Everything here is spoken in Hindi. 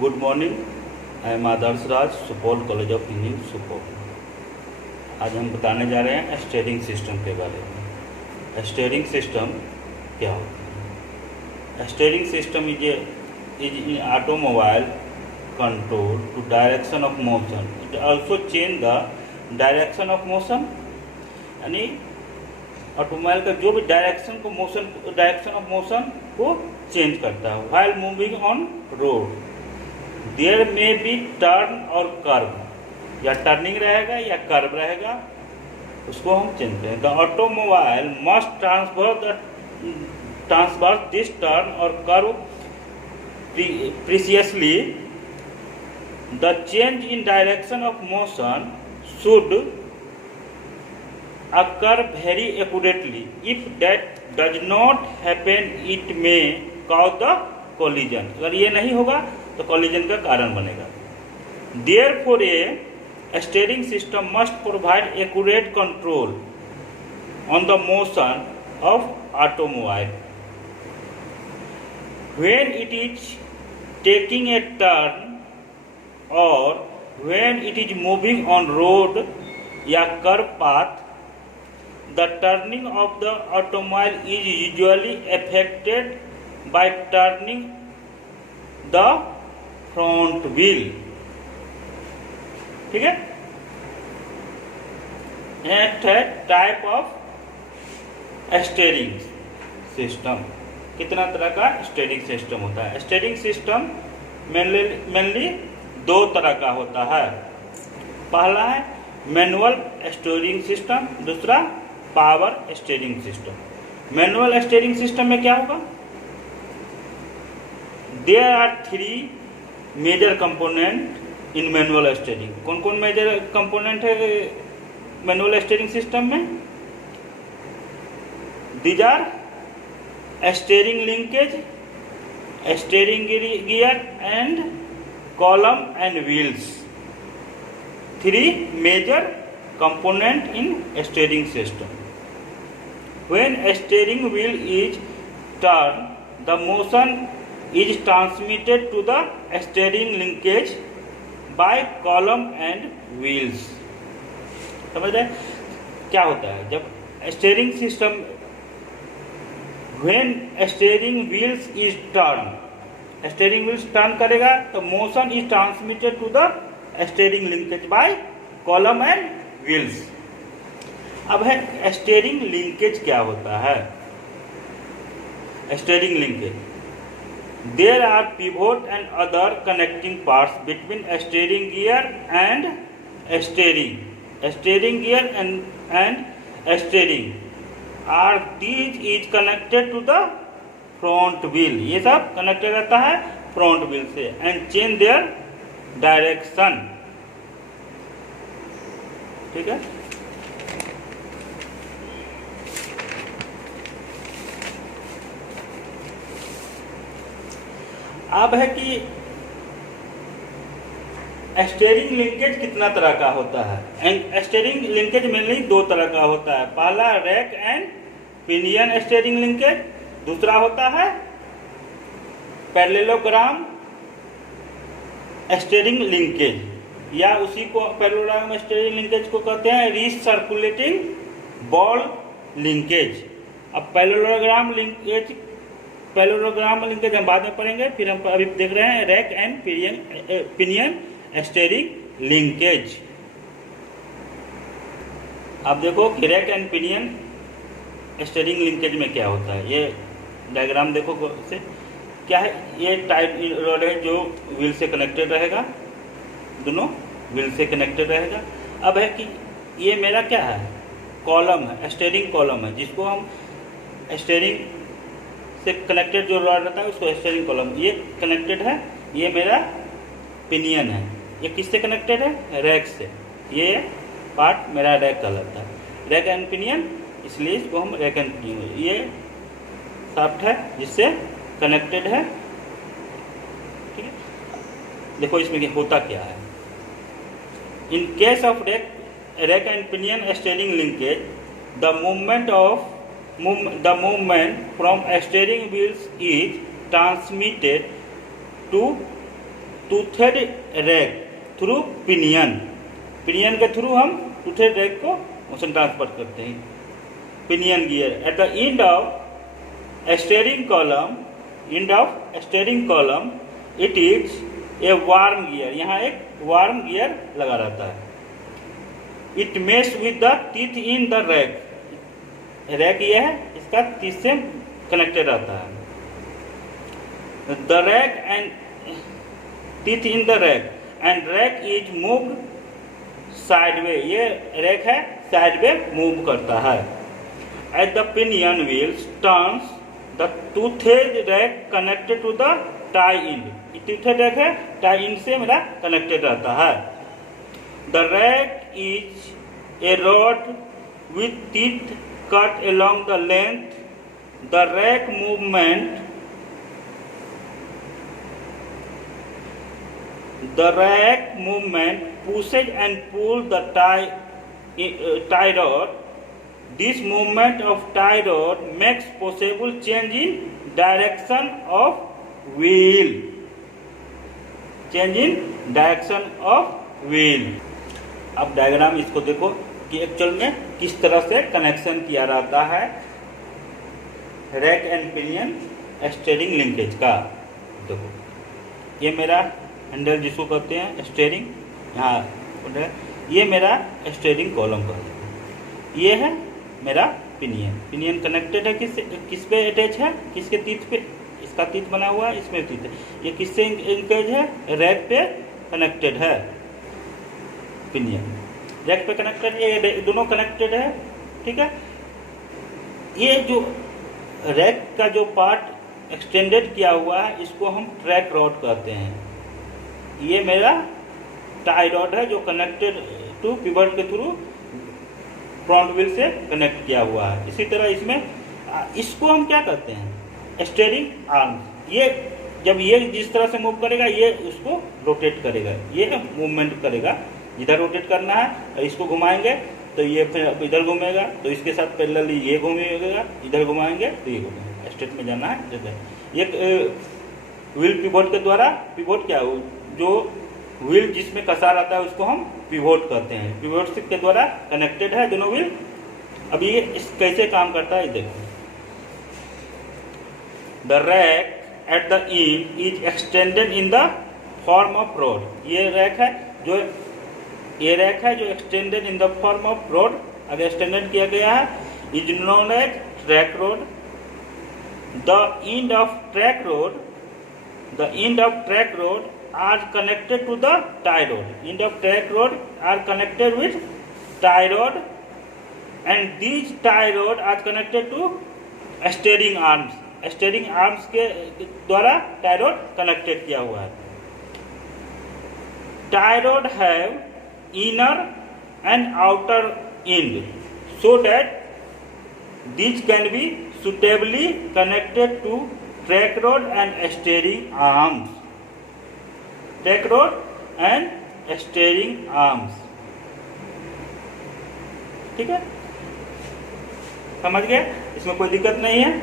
Good morning. I am Adarsh Raj, Supaul college of engineering Supaul. आज हम बताने जा रहे हैं स्टीयरिंग सिस्टम के बारे में। स्टीयरिंग सिस्टम क्या होता है? Steering system is in automobile control to direction of motion. It also change the direction of motion, यानी ऑटोमोबाइल का जो भी डायरेक्शन ऑफ मोशन को चेंज करता है। While moving on road there may be turn और कर्व, या टर्निंग रहेगा या कर्व रहेगा, उसको हम चेंज करें। The automobile must transfer this turn और curve precisely. The change in direction of motion should occur very accurately. If that does not happen, it may cause the collision. अगर ये नहीं होगा तो collision का कारण बनेगा। Therefore, a steering system must provide accurate control on the motion of automobile. When it is taking a turn or when it is moving on road या curve path, the turning of the automobile is usually affected by turning the front wheel. ठीक है? नेक्स्ट है टाइप ऑफ स्टीयरिंग सिस्टम। कितना तरह का स्टीयरिंग सिस्टम होता है? स्टीयरिंग सिस्टम मेनली दो तरह का होता है। पहला है मैनुअल स्टीयरिंग सिस्टम, दूसरा power steering system. Manual steering system में क्या होगा? There are 3 major component in manual steering. कौन कौन मेजर कंपोनेंट है मैनुअल स्टीयरिंग सिस्टम में? These are steering linkage, steering gear and column and wheels. 3 major component in steering system. When a steering wheel is turned, the motion is transmitted to the steering linkage by column and wheels. समझ रहे? क्या होता है जब steering system, when steering wheels is turned, steering wheels turn करेगा तो motion is transmitted to the steering linkage by column and wheels. अब है स्टीयरिंग लिंकेज। क्या होता है steering linkage? There are pivot and other connecting parts between steering gear and steering gear and steering are these is connected to the front wheel. ये सब कनेक्टेड रहता है फ्रंट व्हील से एंड चेंज देयर डायरेक्शन। ठीक है? अब है कि स्टीयरिंग लिंकेज कितना तरह का होता है? स्टीयरिंग लिंकेज मेनली 2 तरह का होता है। पहला rack and pinion steering linkage, दूसरा होता है पैरेललोग्राम स्टीयरिंग लिंकेज, या उसी को पैरेललोग्राम स्टीयरिंग लिंकेज को कहते हैं रिसर्कुलेटिंग बॉल लिंकेज। अब पैरेललोग्राम लिंकेज हम बाद में पढ़ेंगे। फिर हम अभी देख रहे हैं rack and pinion steering linkage. आप देखो कि rack and pinion steering linkage में क्या होता है। ये डायग्राम देखो से क्या है। ये टाइप रॉड है जो व्हील से कनेक्टेड रहेगा, दोनों व्हील से कनेक्टेड रहेगा। अब है कि ये मेरा क्या है? कॉलम है, स्टीयरिंग कॉलम है, जिसको हम स्टीयरिंग से कनेक्टेड जो रॉड रहता है उसको स्टीयरिंग कॉलम, ये कनेक्टेड है। ये मेरा पिनियन है। ये किससे कनेक्टेड है? रैक से। ये पार्ट मेरा रैक कहलाता है, रैक एंड पिनियन, इसलिए इसको हम रैक एंड पिनियन। ये शाफ्ट है जिससे कनेक्टेड है। ठीक है? देखो इसमें होता क्या है। In case of rack and pinion steering linkage, the movement from steering wheels is transmitted to toothed rack through pinion. Pinion के थ्रू हम टूथेड रैक को मोशन ट्रांसफर करते हैं। Pinion gear eight the end of steering column it is a warm gear. यहाँ एक वार्म गियर लगा रहता है। It mess with the teeth in the rack. Rack ये है, इसका टीथ से कनेक्टेड रहता है। The rack and teeth in the rack and rack is moved sideway. ये रैक है, साइडवे मूव करता है। At the pinion wheels turns the toothed rack connected to the tie end. Toothed rack है, टाई इंड से मेरा कनेक्टेड रहता है। The rack is a rod with teeth cut along the length. The rack movement pushes and pulls the tie rod. This movement of tie rod makes possible change in direction of wheel. Change in direction of wheel. अब डायग्राम इसको देखो कि एक्चुअल में किस तरह से कनेक्शन किया रहता है rack and pinion steering linkage का। देखो ये मेरा हैंडल जिसको कहते हैं स्टीयरिंग, यहाँ ये मेरा स्टीयरिंग कॉलम का, ये है मेरा पिनियन। पिनियन कनेक्टेड है किस पे अटैच है, किसके टीथ पे, इसका टीथ बना हुआ है, इसमें टीथ है। ये किससे इंगेज है, रैक पे कनेक्टेड है। पिनियन रैक पे कनेक्टेड है, ये दोनों कनेक्टेड है। ठीक है, ये जो रैक का जो पार्ट एक्सटेंडेड किया हुआ है इसको हम ट्रैक रॉड कहते हैं। ये मेरा टाई रॉड है जो कनेक्टेड टू पिवट के थ्रू फ्रंट व्हील से कनेक्ट किया हुआ है। इसी तरह इसमें इसको हम क्या कहते हैं, स्टीयरिंग आर्म। ये जब ये जिस तरह से मूव करेगा ये उसको रोटेट करेगा, ये मूवमेंट करेगा। इधर रोटेट करना है, इसको घुमाएंगे तो ये फिर इधर घूमेगा, तो इसके साथ पैरेलली ये घूमेगा, इधर घुमाएंगे तो ये घूमेगा। स्ट्रेट में जाना है इधर। एक व्हील पिवोट के द्वारा, पिवोट क्या हो, जो व्हील जिसमें कसा रहता है उसको हम पिवोट कहते हैं। पिवोट के द्वारा कनेक्टेड है दोनों व्हील। अब ये कैसे काम करता है देखो। The rack at the end is extended in the form of rod. ये रैक है जो extended in the form of rod, अगर एक्सटेंडेड किया गया है, is known as track rod. The end of track rod are connected to the tie rod. End of track rod are connected with tie rod and these tie rod are connected to steering arms. Steering arms के द्वारा टाई रॉड कनेक्टेड किया हुआ है। Tie rod have inner and outer end so that these can be suitably connected to track rod and steering arms. Track rod and steering arms. ठीक है, समझ गए, इसमें कोई दिक्कत नहीं है।